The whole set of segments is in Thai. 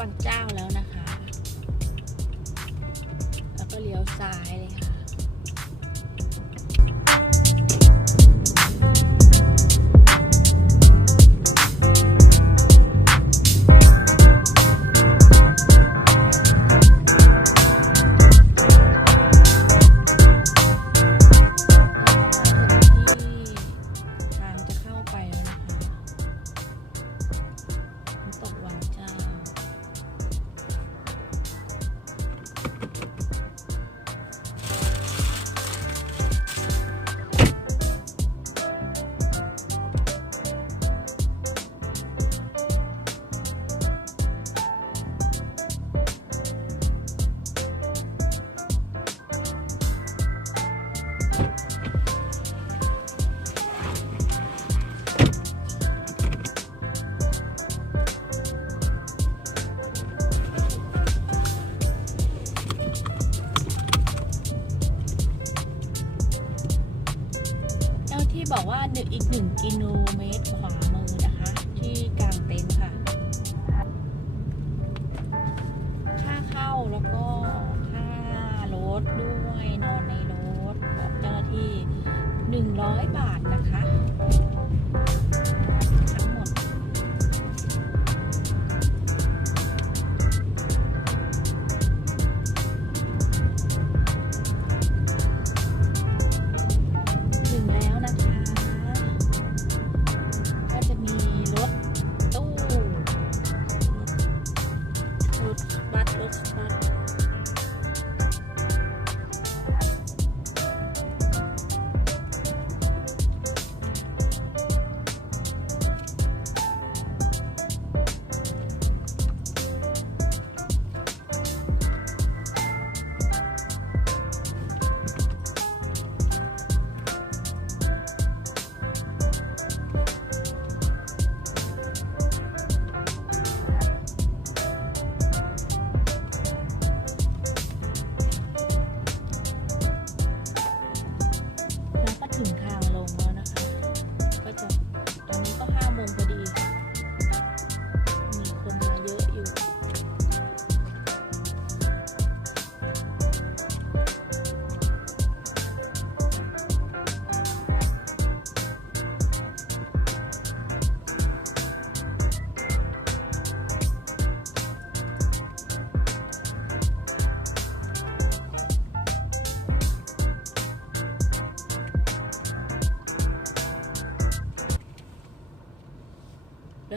ถึงสี่แยกบางเจ้า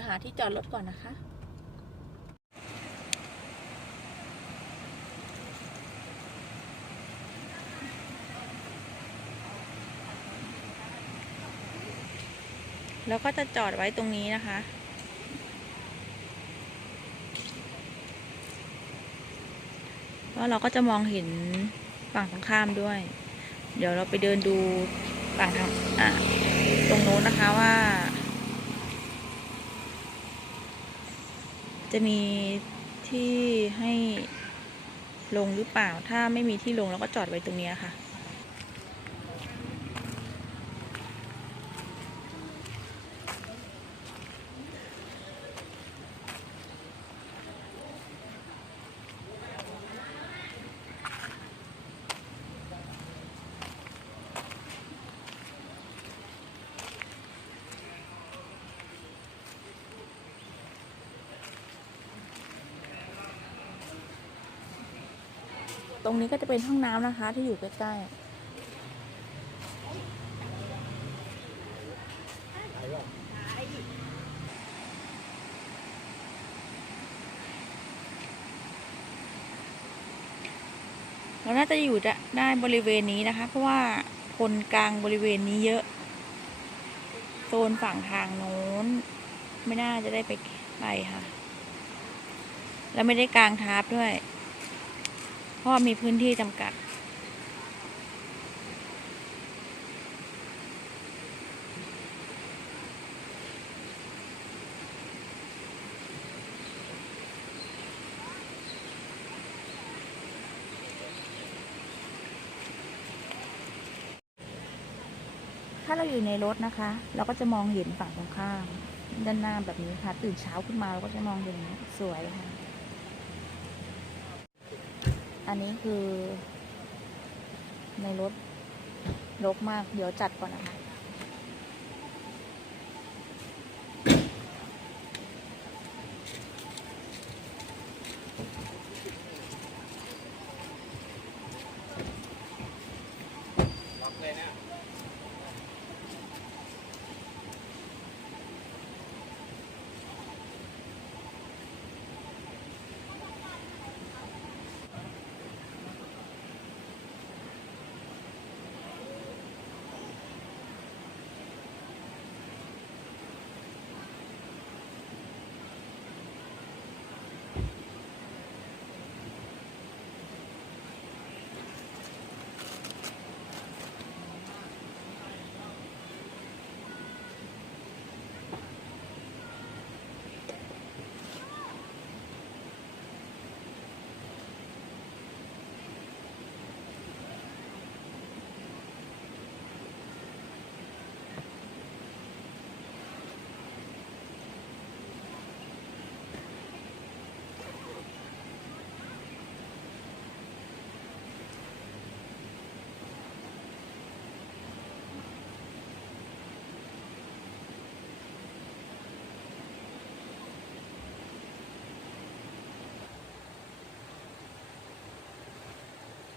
หาที่จอดรถก่อนนะคะ แล้วก็จะจอดไว้ตรงนี้นะคะแล้วเราก็จะมองเห็นฝั่งตรงข้ามด้วย เดี๋ยวเราไปเดินดูฝั่งทางตรงโน้นนะคะว่า จะมีที่ให้ลงหรือเปล่า ถ้าไม่มีที่ลงเราก็จอดไว้ตรงนี้ค่ะ ก็จะเป็นห้องน้ำนะคะที่อยู่ใกล้ๆเราน่าจะอยู่ได้บริเวณนี้นะคะ เพราะว่าคนกลางบริเวณนี้เยอะ โซนฝั่งทางโน้น ไม่น่าจะได้ไปไปค่ะ แล้วไม่ได้กลางทาร์ปด้วย เพราะว่ามีพื้นที่จำกัด ถ้าเราอยู่ในรถนะคะ เราก็จะมองเห็นฝั่งตรงข้ามด้านหน้าแบบนี้ค่ะ ตื่นเช้าขึ้นมาเราก็จะมองอย่างนี้สวยค่ะ อันนี้คือ ในรถรกมาก เดี๋ยวจัดก่อนนะคะ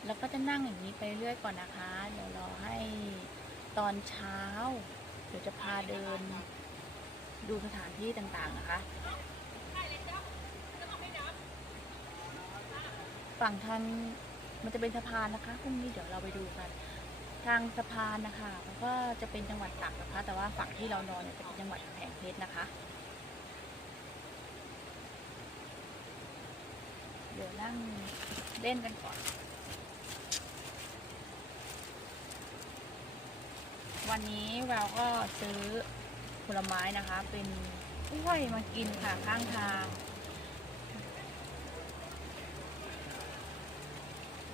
แล้วก็จะนั่งอย่างนี้ไปเรื่อยก่อนนะคะ เดี๋ยวรอให้ตอนเช้า เดี๋ยวจะพาเดิน ดูสถานที่ต่างๆนะคะ ฝั่งทางมันจะเป็นสะพานนะคะพรุ่งนี้เดี๋ยวเราไปดูกัน ทางสะพานนะคะมันก็จะเป็นจังหวัดตากนะคะ แต่ว่าฝั่งที่เรานอนเนี่ยจะเป็นจังหวัดกำแพงเพชรนะคะ เดี๋ยวนั่งเล่นกันก่อน วันนี้เราก็ซื้อผลไม้นะคะ เป็นกล้วยมากินค่ะข้างทาง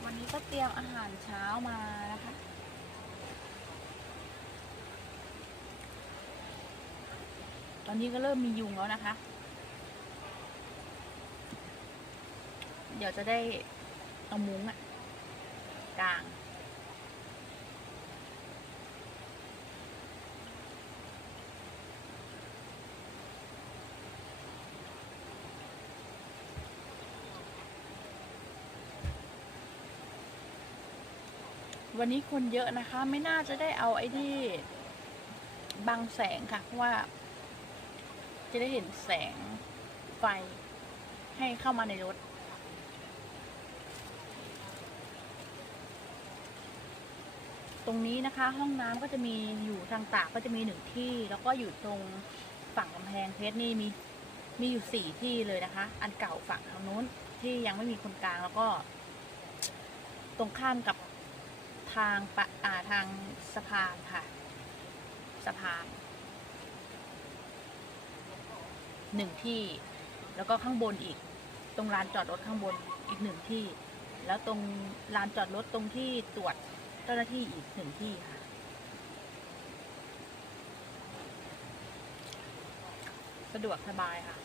วันนี้ก็เตรียมอาหารเช้ามานะคะตอนนี้ก็เริ่มมียุงแล้วนะคะ เดี๋ยวจะได้เอามุ้งอะกลาง วันนี้คนเยอะนะคะ ไม่น่าจะได้เอาไอ้ที่บังแสงค่ะ เพราะว่า จะได้เห็นแสงไฟให้เข้ามาในรถ ตรงนี้นะคะ ห้องน้ำก็จะมีอยู่ทางตากก็จะมีหนึ่งที่ แล้วก็อยู่ตรงฝั่งกำแพงเพชรนี่มีมีอยู่สี่ที่เลยนะคะ อันเก่าฝั่งทางนู้นที่ยังไม่มีคนกลางแล้วก็ ตรงข้ามกับ ทางปะอ่าทางสะพานค่ะสะพานหนึ่งที่ แล้วก็ข้างบนอีก ตรงลานจอดรถข้างบนอีกหนึ่งที่ แล้วตรงลานจอดรถตรงที่ตรวจเจ้าหน้าที่อีกหนึ่งที่ค่ะ สะดวกสบายค่ะ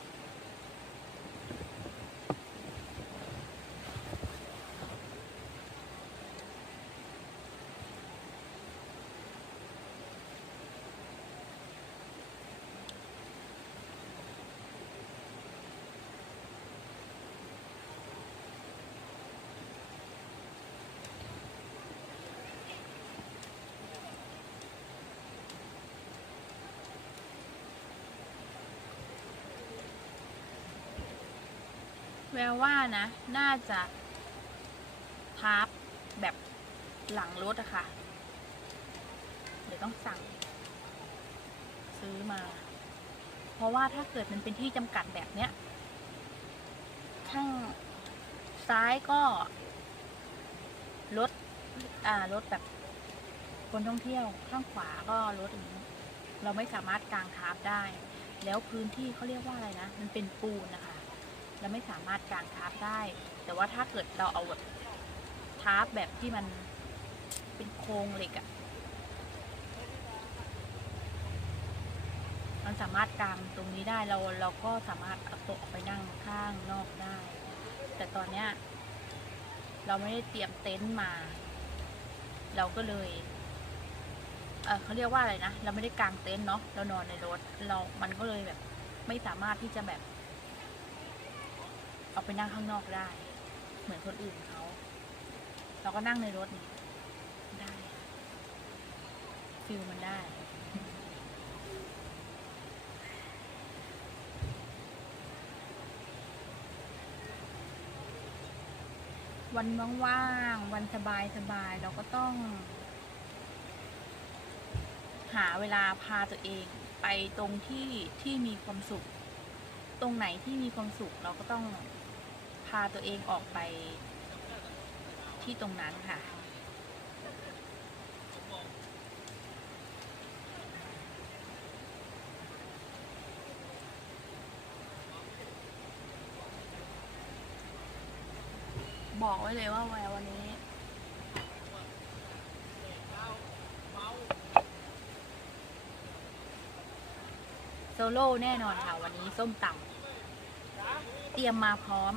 แววว่านะ น่าจะทาร์ปแบบหลังรถอะค่ะ เดี๋ยวต้องสั่ง ซื้อมา เพราะว่าถ้าเกิดมันเป็นที่จำกัดแบบเนี้ย ข้างซ้ายก็รถอ่ารถแบบคนท่องเที่ยว ข้างขวาก็รถอย่างนี้เราไม่สามารถกางทาร์ปได้ แล้วพื้นที่เขาเรียกว่าอะไรนะ มันเป็นปูนนะคะ เราไม่สามารถกางทาร์ปได้ แต่ว่าถ้าเกิดเราเอาแบบทาร์ปแบบที่มันเป็นโครงเหล็กอะมันสามารถกางตรงนี้ได้เราเราก็สามารถเอาโต๊ะไปนั่งข้างนอกได้ แต่ตอนเนี้ยเราไม่ได้เตรียมเต็นท์มา เราก็เลยเออเขาเรียกว่าอะไรนะ เราไม่ได้กางเต็นท์เนาะ เรานอนในรถ เรา มันก็เลยแบบ ไม่สามารถที่จะแบบ ออกไปนั่งข้างนอกได้ เหมือนคนอื่นเขาเราก็นั่งในรถนี่ได้ฟิลมันได้วันว่างๆ วันสบายๆเราก็ต้อง หาเวลาพาตัวเอง ไปตรงที่ที่มีความสุข ตรงไหนที่มีความสุขเราก็ต้อง พาตัวเองออกไปที่ตรงนั้นค่ะบอกไว้เลยว่าแวววันนี้ โซโล่แน่นอนค่ะ วันนี้ส้มตำเตรียมมาพร้อม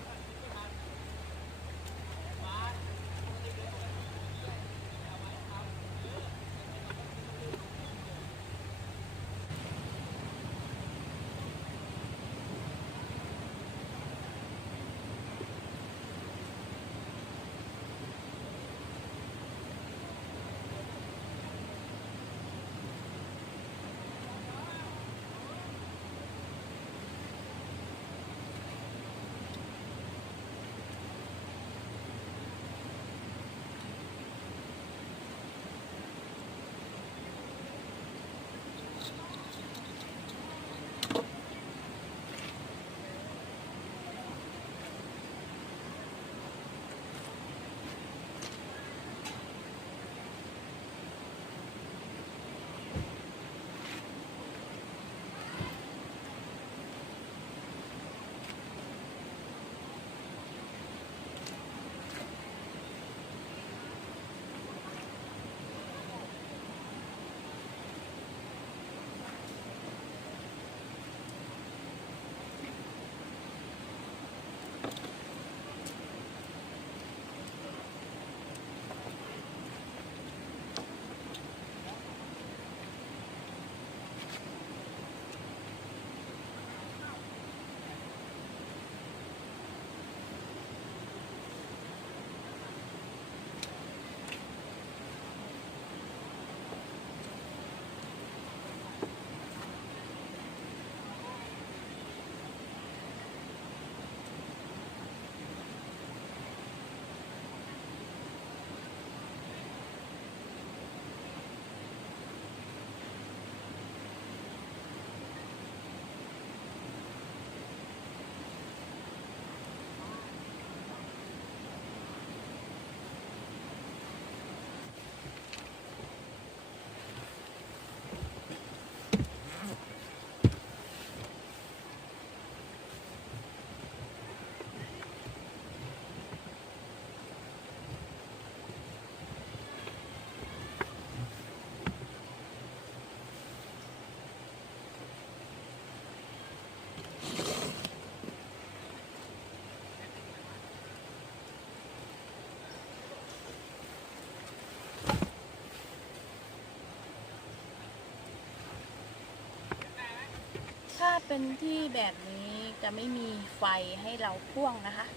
เป็นที่แบบนี้จะไม่มีไฟให้เราพ่วงนะคะ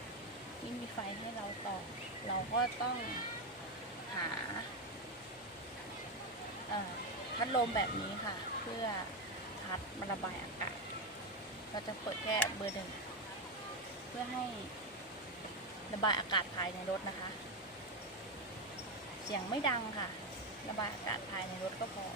ไม่มีไฟให้เราต่อ เราก็ต้องหาพัดลมแบบนี้ค่ะ เพื่อพัดมระบายอากาศ เราจะเปิดแค่เบอร์หนึ่งเพื่อให้ระบายอากาศภายในรถนะคะ เสียงไม่ดังค่ะ ระบายอากาศภายในรถก็พอ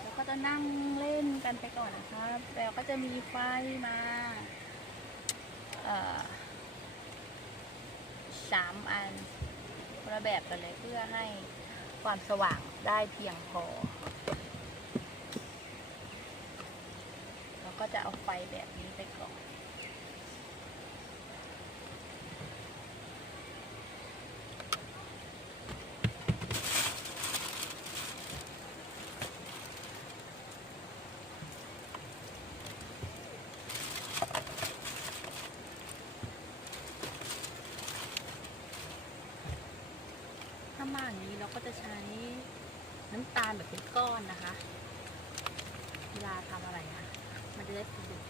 แล้วก็จะ นั่งเล่นกันไปก่อนนะครับ แล้วก็จะมีไฟมาสามอันคนละแบบกันเลยเพื่อให้ความสว่างได้เพียงพอ แล้วก็จะเอาไฟแบบนี้ไปก่อนามาอย่างนี้เรา ก็จะใช้น้ำตาลแบบเป็นก้อนนะคะ เวลาทำอะไรอะมันจะได้สะดวก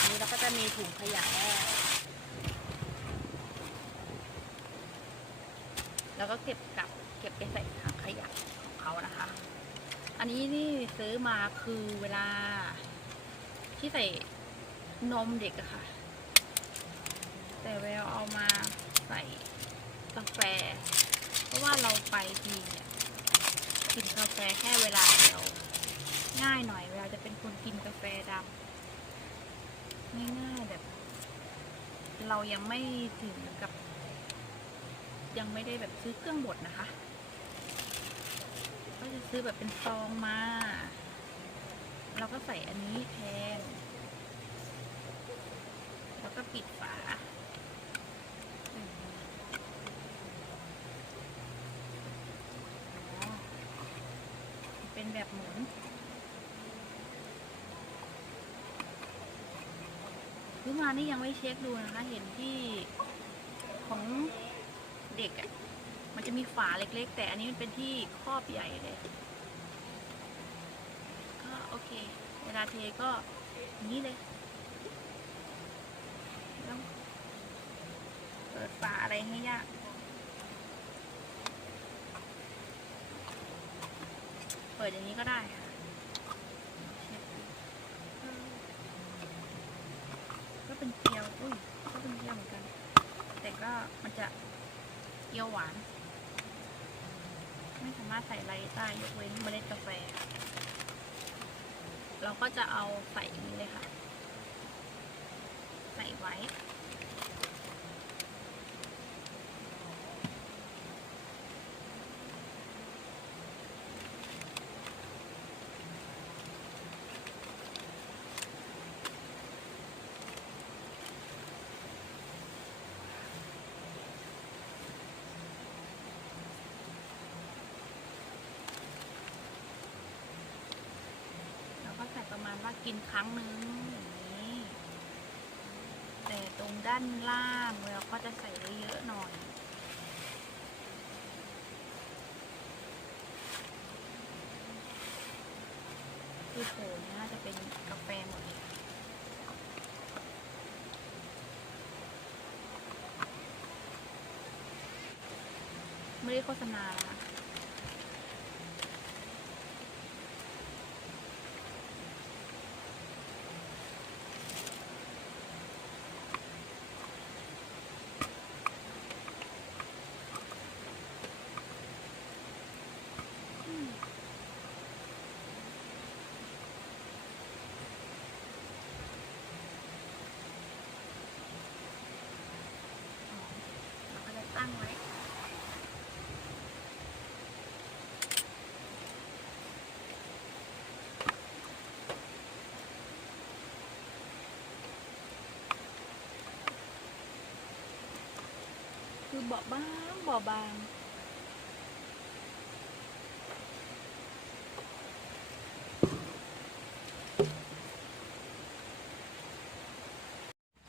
อันนี้เราก็จะมีถุงขยะแห้ง แล้วก็เก็บกลับเก็บไปใส่ถังขยะของเขานะคะ อันนี้นี่ซื้อมาคือเวลา ที่ใส่นมเด็กอะค่ะ แต่เวลาเอามาใส่กาแฟ เพราะว่าเราไปทีเนี่ยกินกาแฟแค่เวลาเดียวง่ายหน่อยเวลาจะเป็นคนกินกาแฟดำง่ายๆแบบ เรายังไม่ถึงกับ ยังไม่ได้แบบซื้อเครื่องบดนะคะ ก็จะซื้อแบบเป็นซองมา เราก็ใส่อันนี้แทน แล้วก็ปิดฝาเป็นแบบหมุนซื้อมานี่ยังไม่เช็คดูนะคะ เห็นที่ของ เด็กอะ่ะ มันจะมีฝาเล็ก ๆ แต่อันนี้มันเป็นที่ครอบใหญ่เลย ก็โอเค เวลาเทก็นี้เลยต้องเปิดฝาอะไรให้ยากเปิดอย่างนี้ก็ได้ก็เป็นเกลียว อุ้ย ก็เป็นเกลียวเหมือนกัน แต่ก็มันจะ รี้ยวหวาน ไม่สามารถใส่อะไรได้ยกเว้นเมล็ดกาแฟ เราก็จะเอาใส่นี้เลยค่ะ ใส่ไว้แล้วก็ใส่ประมาณว่า กินครั้งนึงอย่างนี้ แต่ตรงด้านล่างเราก็จะใส่ได้เยอะหน่อยคือโถนี่น่าจะเป็นกาแฟหมดเลยไม่ได้โฆษณานะางไว้คือเบาบางเบาบาง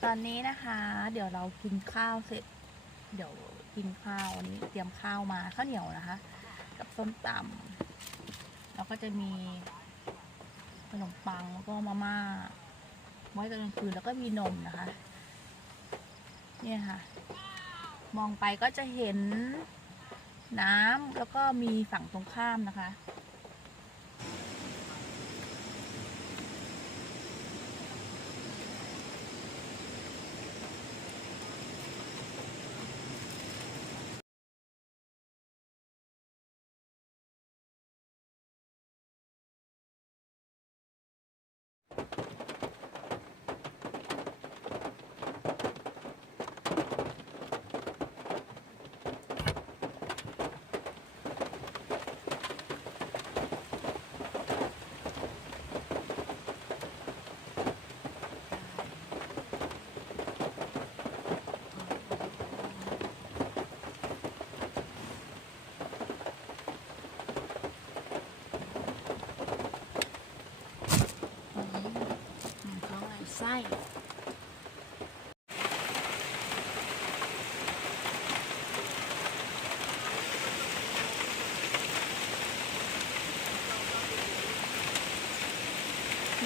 ตอนนี้นะคะ เดี๋ยวเรากินข้าวเสร็จ เดี๋ยว กินข้าววันนี้เตรียมข้าวมาข้าวเหนียวนะคะ กับส้มตำแล้วก็จะมีขนมปังแล้วก็มาม่าไว้ตอนกลางคืนแล้วก็มีนมนะคะ เนี่ยค่ะ มองไปก็จะเห็นน้ำแล้วก็มีฝั่งตรงข้ามนะคะ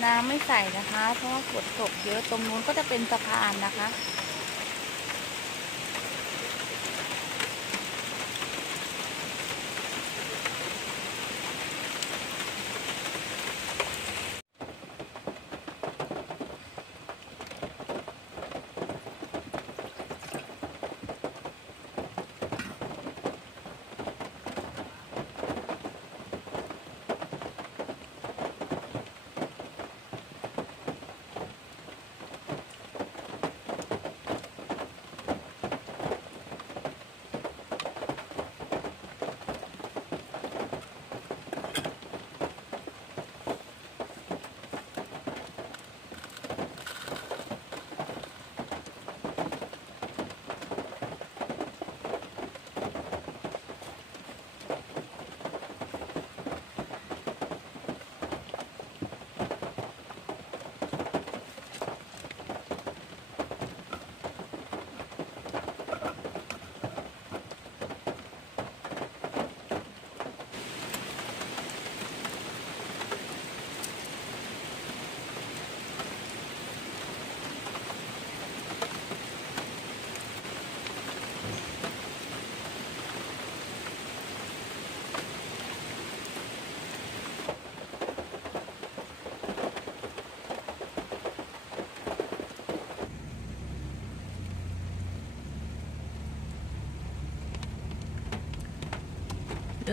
น้ำไม่ใส่นะคะ เพราะว่าฝนตกเยอะตรงนู้นก็จะเป็นสะพานนะคะ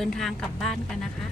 เดินทางกลับบ้านกันนะคะ